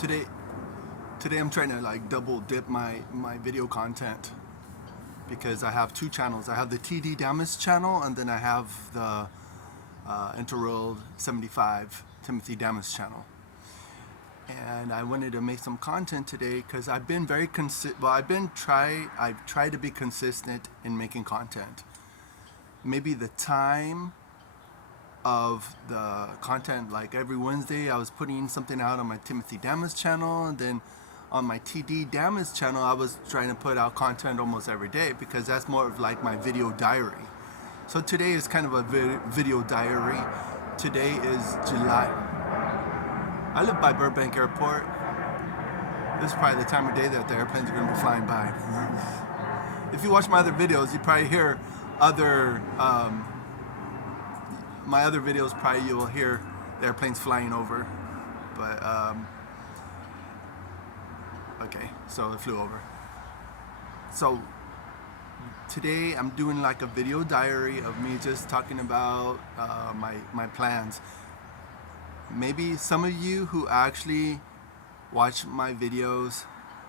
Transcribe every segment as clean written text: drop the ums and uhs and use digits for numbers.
today today I'm trying to like double dip my video content because I have two channels. I have the TD Damas channel, and then I have the Interworld 75 Timothy Damas channel. And I wanted to make some content today because I've been very I've tried to be consistent in making content. Maybe the time of the content, like every Wednesday I was putting something out on my Timothy Damas channel, and then on my TD Damas channel I was trying to put out content almost every day because that's more of like my video diary. So today is kind of a video diary. Today is July. I live by Burbank Airport. This is probably the time of day that the airplanes are going to be flying by. If you watch my other videos, you probably hear my other videos, probably you will hear the airplanes flying over. But, okay, so it flew over. So today I'm doing like a video diary of me just talking about my plans. Maybe some of you who actually watch my videos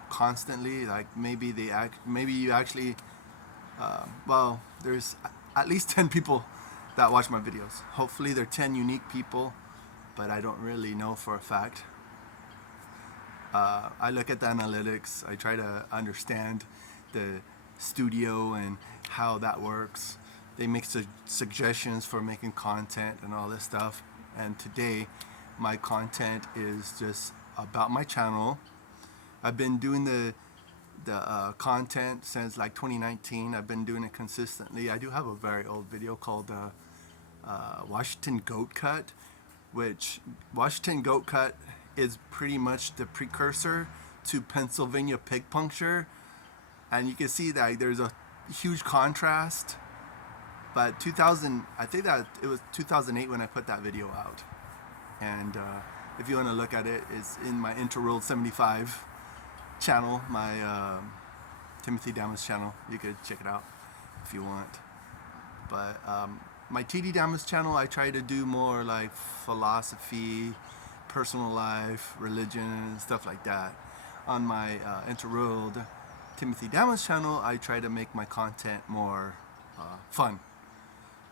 constantly, like maybe you actually, well, there's at least 10 people that watch my videos. Hopefully they're 10 unique people, but I don't really know for a fact. I look at the analytics. I try to understand the studio and how that works. They make suggestions for making content and all this stuff. And today my content is just about my channel. I've been doing the content since like 2019. I've been doing it consistently. I do have a very old video called Washington Goat Cut, which Washington Goat Cut is pretty much the precursor to Pennsylvania pig puncture. And you can see that there's a huge contrast. But I think that it was 2008 when I put that video out. And if you want to look at it, it's in my Interworld 75 channel, my Timothy Damas channel. You could check it out if you want. But my TD Damas channel, I try to do more like philosophy, personal life, religion, and stuff like that. On my Interworld Timothy Damas channel, I try to make my content more fun.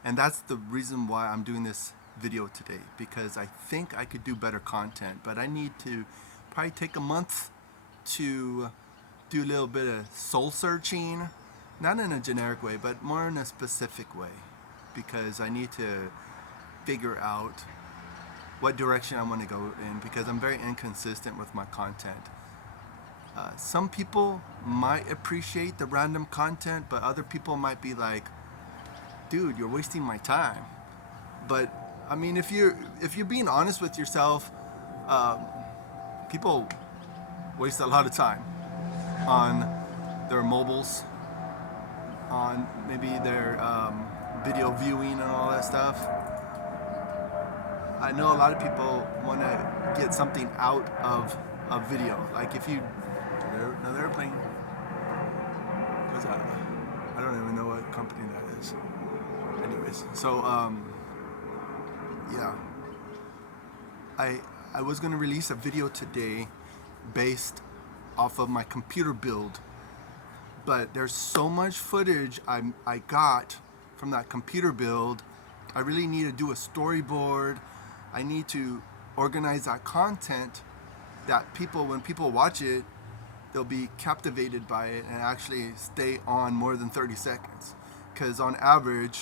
And that's the reason why I'm doing this video today, because I think I could do better content, but I need to probably take a month to do a little bit of soul searching, not in a generic way, but more in a specific way, because I need to figure out what direction I want to go in, because I'm very inconsistent with my content. Some people might appreciate the random content, but other people might be like, dude, you're wasting my time. But I mean, if you're being honest with yourself, people waste a lot of time on their mobiles, on maybe their video viewing and all that stuff. I know a lot of people want to get something out of a video. Like if you, another airplane. What's that? I don't even know what company that is. Anyways, so yeah, I was gonna release a video today based off of my computer build, but there's so much footage I got from that computer build. I really need to do a storyboard. I need to organize that content that when people watch it, they'll be captivated by it and actually stay on more than 30 seconds. Because on average,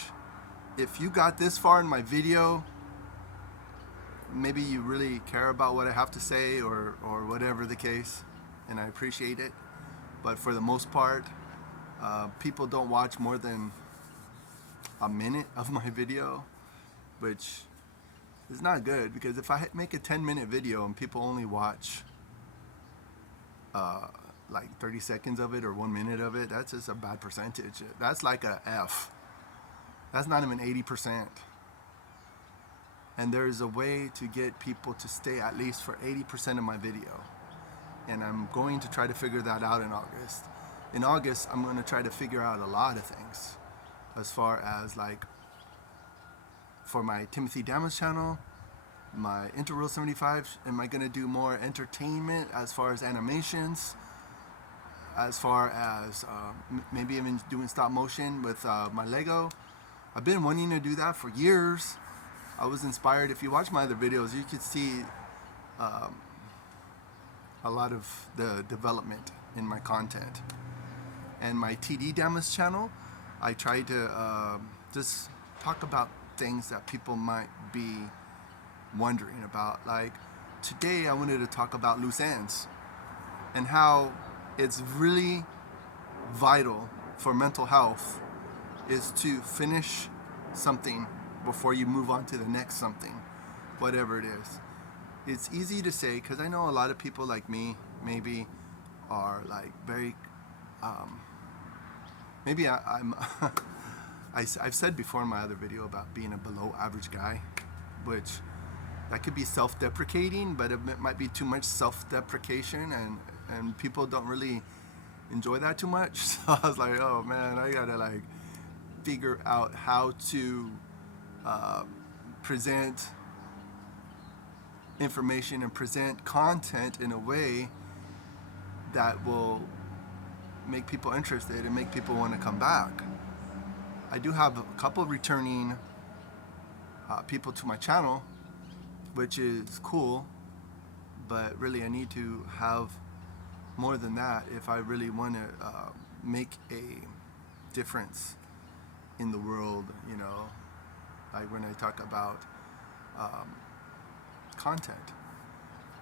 if you got this far in my video, maybe you really care about what I have to say or whatever the case, and I appreciate it. But for the most part, people don't watch more than a minute of my video, which is not good, because if I make a 10-minute video and people only watch like 30 seconds of it or 1 minute of it, that's just a bad percentage. That's like a F. That's not even 80%. And there's a way to get people to stay at least for 80% of my video. And I'm going to try to figure that out in August. In August, I'm going to try to figure out a lot of things, as far as like for my Timothy Damas channel, my Interworld 75. Am I going to do more entertainment as far as animations, as far as maybe even doing stop motion with my Lego? I've been wanting to do that for years. I was inspired. If you watch my other videos, you could see a lot of the development in my content. And my TD Damas channel, I try to just talk about things that people might be wondering about. Like today I wanted to talk about loose ends and how it's really vital for mental health is to finish something before you move on to the next something, whatever it is. It's easy to say because I know a lot of people like me maybe are like very maybe I'm I've said before in my other video about being a below average guy, which that could be self-deprecating, but it might be too much self-deprecation, and people don't really enjoy that too much. So I was like, oh man, I gotta like figure out how to present information and present content in a way that will make people interested and make people want to come back. I do have a couple returning people to my channel, which is cool, but really I need to have more than that if I really want to make a difference in the world, you know, like when I talk about content.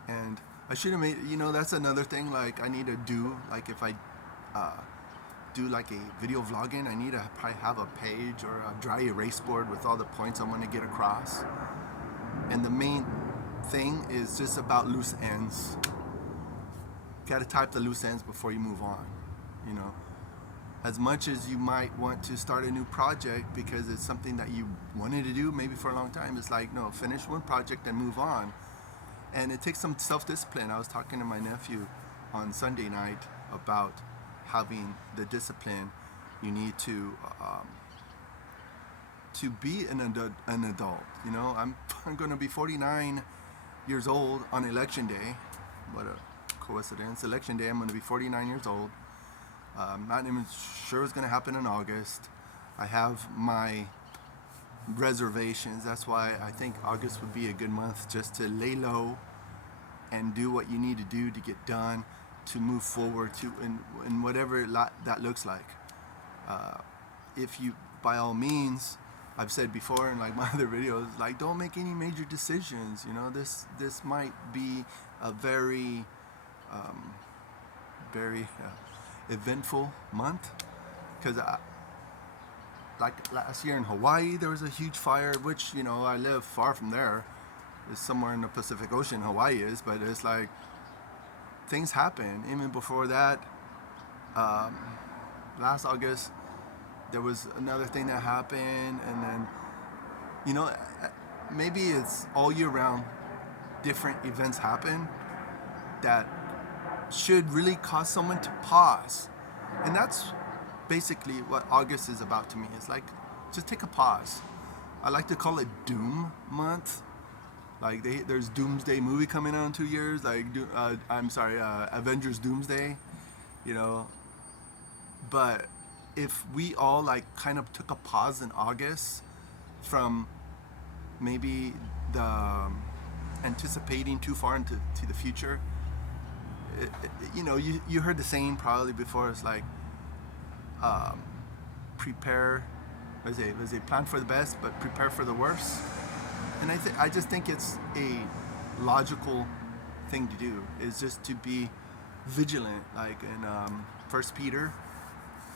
And I should have made, you know, that's another thing, like I need to do, like if I do like a video vlogging, I need to probably have a page or a dry erase board with all the points I want to get across. And the main thing is just about loose ends. Got to type the loose ends before you move on, you know. As much as you might want to start a new project because it's something that you wanted to do maybe for a long time, it's like, no, finish one project and move on. And it takes some self-discipline. I was talking to my nephew on Sunday night about having the discipline you need to be an adult. You know, I'm going to be 49 years old on election day. What a coincidence. Election day, I'm going to be 49 years old. Not even sure it's going to happen in August. I have my reservations. That's why I think August would be a good month just to lay low and do what you need to do to get done, to move forward to in whatever that looks like. If you, by all means, I've said before in like my other videos, like don't make any major decisions. You know, this might be a very eventful month because like last year in Hawaii there was a huge fire, which, you know, I live far from there. It's somewhere in the Pacific Ocean, Hawaii is, but it's like things happen. Even before that, last August there was another thing that happened, and then, you know, maybe it's all year round different events happen that should really cause someone to pause. And that's basically what August is about to me. It's like, just take a pause. I like to call it Doom Month. Like there's Doomsday movie coming out in 2 years. Like Avengers Doomsday. You know. But if we all like kind of took a pause in August from maybe the anticipating too far into the future. You know, you heard the saying probably before. It's like prepare. Was it plan for the best, but prepare for the worst. And I just think it's a logical thing to do. Is just to be vigilant. Like in 1 Peter,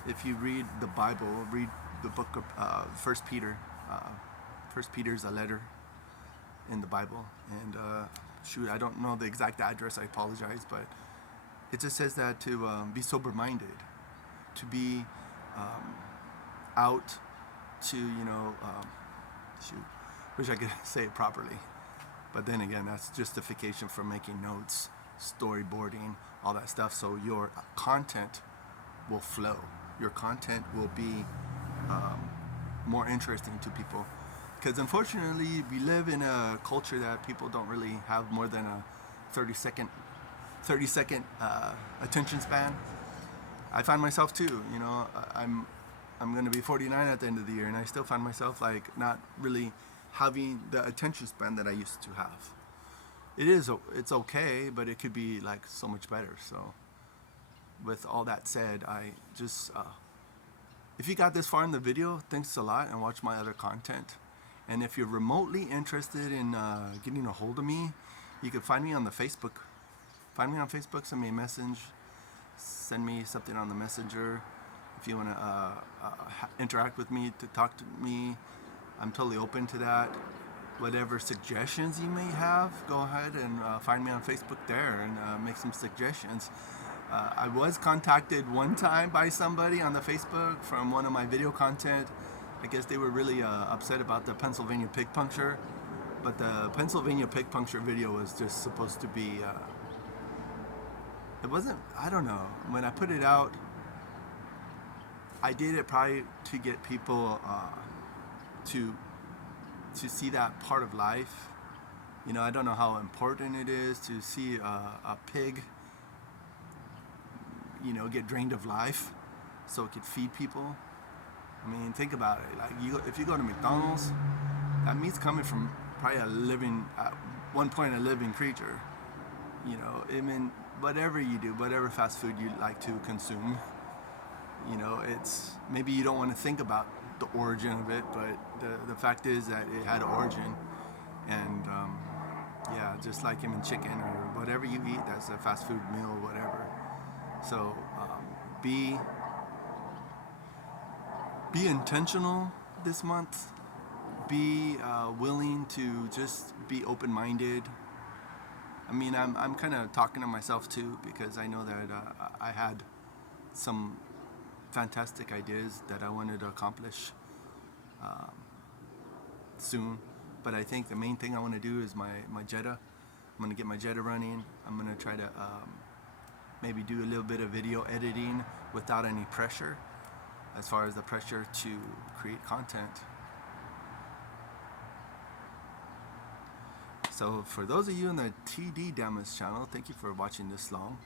if you read the Bible, read the book of 1 Peter. 1 Peter is a letter in the Bible, and shoot, I don't know the exact address. I apologize, but it just says that to be sober-minded, to be out to, you know, shoot, wish I could say it properly, but then again, that's justification for making notes, storyboarding, all that stuff, so your content will flow. Your content will be more interesting to people. Because unfortunately, we live in a culture that people don't really have more than a 30 second attention span. I find myself too. I'm going to be 49 at the end of the year, and I still find myself like not really having the attention span that I used to have. It's okay, but it could be like so much better. So, with all that said, I just if you got this far in the video, thanks a lot, and watch my other content. And if you're remotely interested in getting a hold of me, you can find me on the Facebook. Find me on Facebook, send me a message, send me something on the messenger. If you want to interact with me, to talk to me, I'm totally open to that. Whatever suggestions you may have, go ahead and find me on Facebook there and make some suggestions. I was contacted one time by somebody on the Facebook from one of my video content. I guess they were really upset about the Pennsylvania pig puncture, but the Pennsylvania pig puncture video was just supposed to be, it wasn't, I don't know, when I put it out, I did it probably to get people to see that part of life. I don't know how important it is to see a pig, get drained of life so it could feed people. I mean, think about it. Like, if you go to McDonald's, that meat's coming from probably at one point, a living creature. I mean, whatever you do, whatever fast food you like to consume, it's maybe you don't want to think about the origin of it, but the fact is that it had an origin, and yeah, just like human chicken or whatever you eat, that's a fast food meal, whatever. So be intentional this month. Be willing to just be open-minded. I mean, I'm kind of talking to myself too, because I know that I had some fantastic ideas that I wanted to accomplish soon. But I think the main thing I want to do is my Jetta. I'm going to get my Jetta running. I'm going to try to maybe do a little bit of video editing without any pressure, as far as the pressure to create content. So for those of you in the TD Damas channel, thank you for watching this long.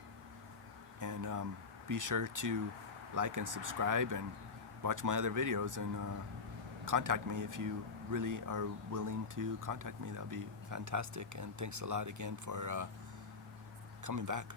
And be sure to like and subscribe and watch my other videos, and contact me if you really are willing to contact me. That would be fantastic. And thanks a lot again for coming back.